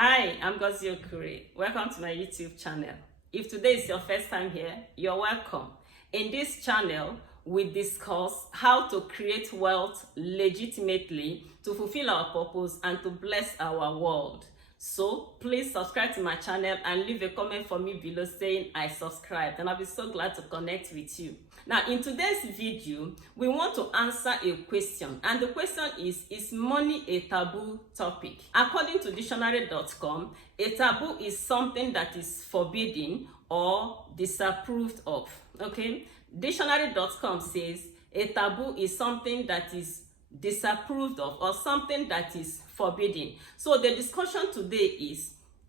Hi, I'm Ngozi Okure. Welcome to my YouTube channel. If today is your first time here, you're welcome. In this channel, we discuss how to create wealth legitimately to fulfill our purpose and to bless our world. So please subscribe to my channel and leave a comment for me below saying I subscribed, and I'll be so glad to connect with you. Now, in today's video, we want to answer a question, and the question is money a taboo topic? According to dictionary.com, a taboo is something that is forbidden or disapproved of. Okay? Dictionary.com says a taboo is something that is disapproved of or something that is forbidden. So the discussion today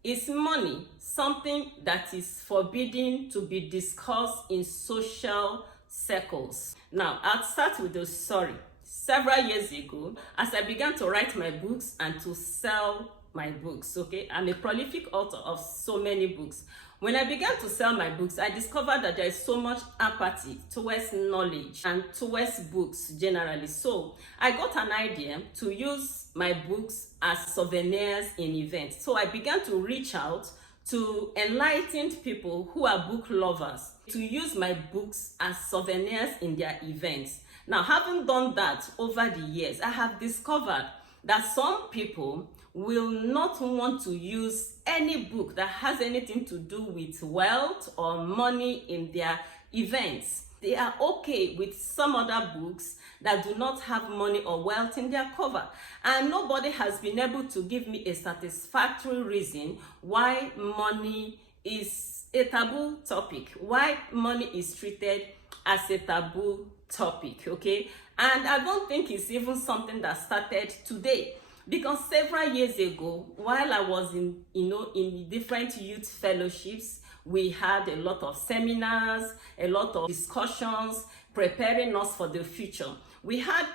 is money something that is forbidden to be discussed in social circles? Now, I'll start with a story. Several years ago, as I began to write my books and to sell my books, okay, I'm a prolific author of so many books. When I began to sell my books, I discovered that there is so much apathy towards knowledge and towards books generally. So I got an idea to use my books as souvenirs in events. So I began to reach out to enlightened people who are book lovers to use my books as souvenirs in their events. Now, having done that over the years, I have discovered that some people will not want to use any book that has anything to do with wealth or money in their events. They are okay with some other books that do not have money or wealth in their cover. And nobody has been able to give me a satisfactory reason why money is a taboo topic, why money is treated as a taboo topic, okay? And I don't think it's even something that started today. Because several years ago, while I was in different youth fellowships, we had a lot of seminars, a lot of discussions, preparing us for the future. We had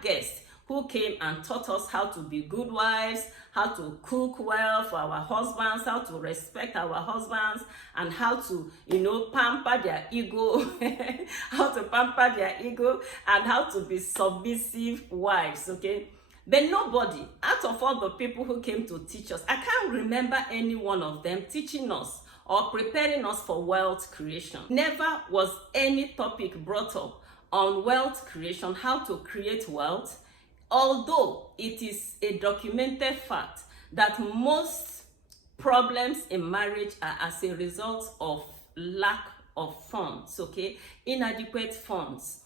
guests who came and taught us how to be good wives, how to cook well for our husbands, how to respect our husbands, and how to, pamper their ego, and how to be submissive wives, okay? But nobody, out of all the people who came to teach us, I can't remember any one of them teaching us or preparing us for wealth creation. Never was any topic brought up on wealth creation, how to create wealth, although it is a documented fact that most problems in marriage are as a result of lack of funds, okay? Inadequate funds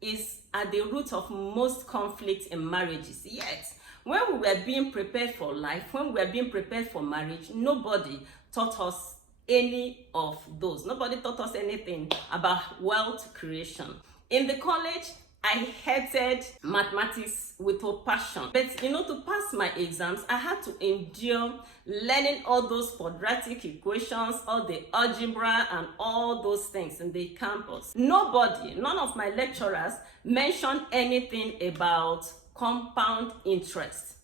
is at the root of most conflicts in marriages. Yet, when we were being prepared for life, when we were being prepared for marriage, nobody taught us any of those. Nobody taught us anything about wealth creation. In the college, I hated mathematics with a passion. But to pass my exams, I had to endure learning all those quadratic equations, all the algebra and all those things in the campus. None of my lecturers mentioned anything about compound interest,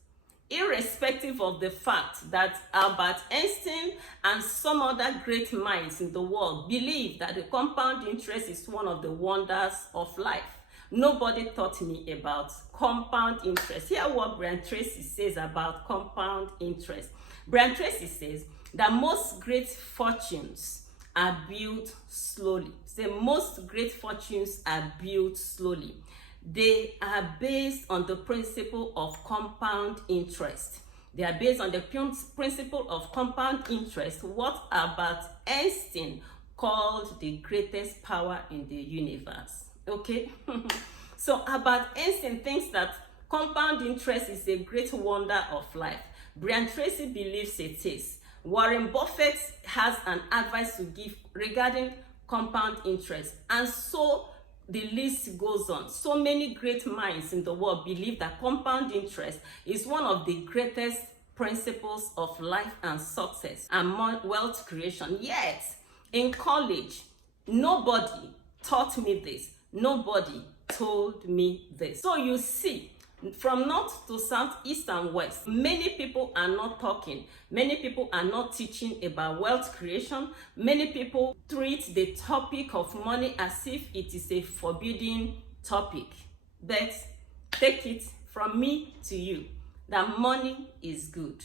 irrespective of the fact that Albert Einstein and some other great minds in the world believe that the compound interest is one of the wonders of life. Nobody taught me about compound interest. Hear what Brian Tracy says about compound interest. Brian Tracy says that most great fortunes are built slowly. Most great fortunes are built slowly. They are based on the principle of compound interest. They are based on the principle of compound interest, what Albert Einstein called the greatest power in the universe. Okay? So Albert Einstein thinks that compound interest is a great wonder of life. Brian Tracy believes it is. Warren Buffett has an advice to give regarding compound interest. And so the list goes on. So many great minds in the world believe that compound interest is one of the greatest principles of life and success and wealth creation. Yet, in college, nobody taught me this. Nobody told me this. So you see, from north to south, east and west, many people are not talking. Many people are not teaching about wealth creation. Many people treat the topic of money as if it is a forbidden topic. But take it from me to you that money is good.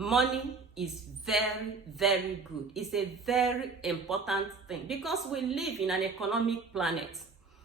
Money is very, very good. It's a very important thing because we live in an economic planet.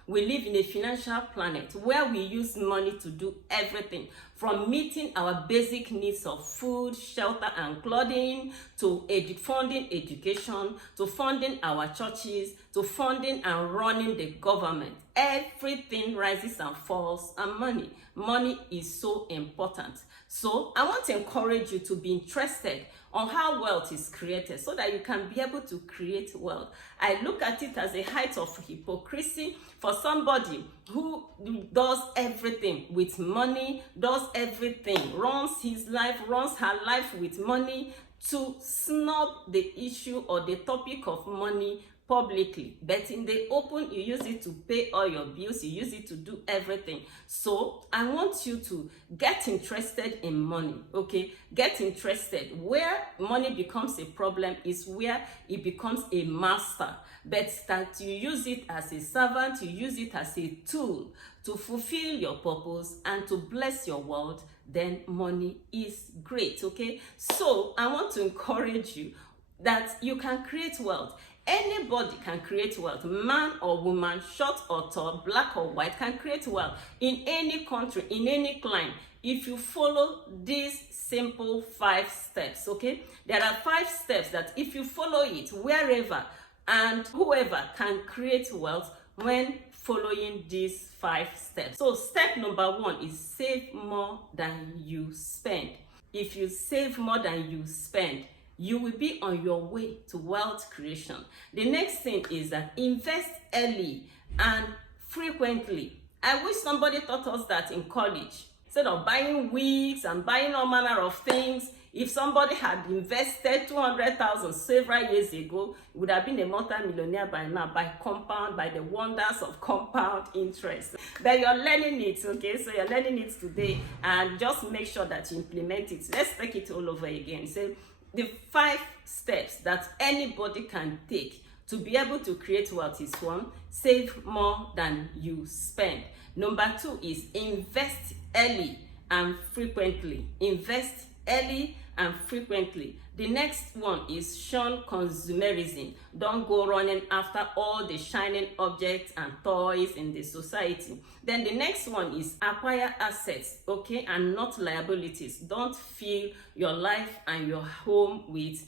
We live in a financial planet where we use money to do everything from meeting our basic needs of food, shelter, and clothing, to funding education, to funding our churches, to funding and running the government. Everything rises and falls on money. Money is so important. So I want to encourage you to be interested on how wealth is created so that you can be able to create wealth. I look at it as a height of hypocrisy for somebody who does everything with money, does everything, runs his life, runs her life with money, to snub the issue or the topic of money publicly. But in the open, you use it to pay all your bills, you use it to do everything. So I want you to get interested in money, okay? Get interested. Where money becomes a problem is where it becomes a master. But that you use it as a servant, you use it as a tool to fulfill your purpose and to bless your world, then money is great, okay? So I want to encourage you that you can create wealth. Anybody can create wealth. Man or woman, short or tall, black or white, can create wealth in any country, in any clime, if you follow these simple 5 steps, okay? There are 5 steps that if you follow it, wherever and whoever can create wealth when following these 5 steps. So step number 1 is save more than you spend. If you save more than you spend, you will be on your way to wealth creation. The next thing is that invest early and frequently. I wish somebody taught us that in college. Instead of buying wigs and buying all manner of things, if somebody had invested 200,000 several years ago, it would have been a multi-millionaire by now, by the wonders of compound interest. But you're learning it, okay? So you're learning it today, and just make sure that you implement it. Let's take it all over again. So the 5 steps that anybody can take to be able to create wealth is 1, save more than you spend. Number 2 is invest early and frequently. Invest early and frequently. The next one is shun consumerism. Don't go running after all the shining objects and toys in the society. Then the next one is acquire assets, okay, and not liabilities. Don't fill your life and your home with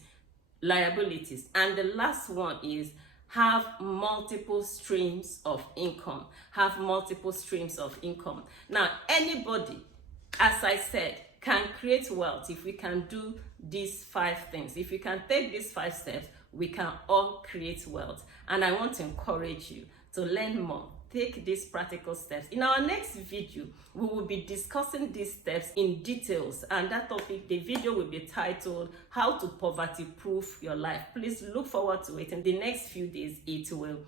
liabilities. And the last one is have multiple streams of income. Have multiple streams of income. Now, anybody, as I said, can create wealth if we can do these 5 things. If we can take these 5 steps, we can all create wealth. And I want to encourage you to learn more. Take these practical steps. In our next video, we will be discussing these steps in details, and that topic, the video will be titled How to Poverty-Proof Your Life. Please look forward to it. In the next few days, it will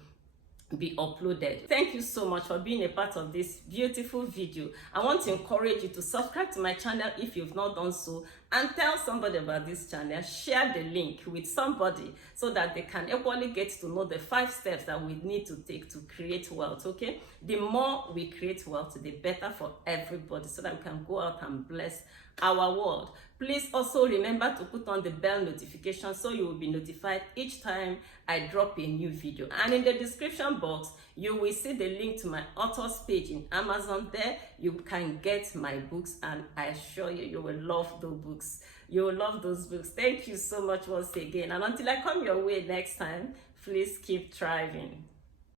be uploaded. Thank you so much for being a part of this beautiful video. I want to encourage you to subscribe to my channel if you've not done so, and tell somebody about this channel. Share the link with somebody so that they can equally get to know the 5 steps that we need to take to create wealth, okay? The more we create wealth, the better for everybody, so that we can go out and bless our world. Please also remember to put on the bell notification so you will be notified each time I drop a new video. And in the description box, you will see the link to my authors page in Amazon. There you can get my books, and I assure you, you will love those books. You will love those books. Thank you so much once again. And until I come your way next time, please keep thriving.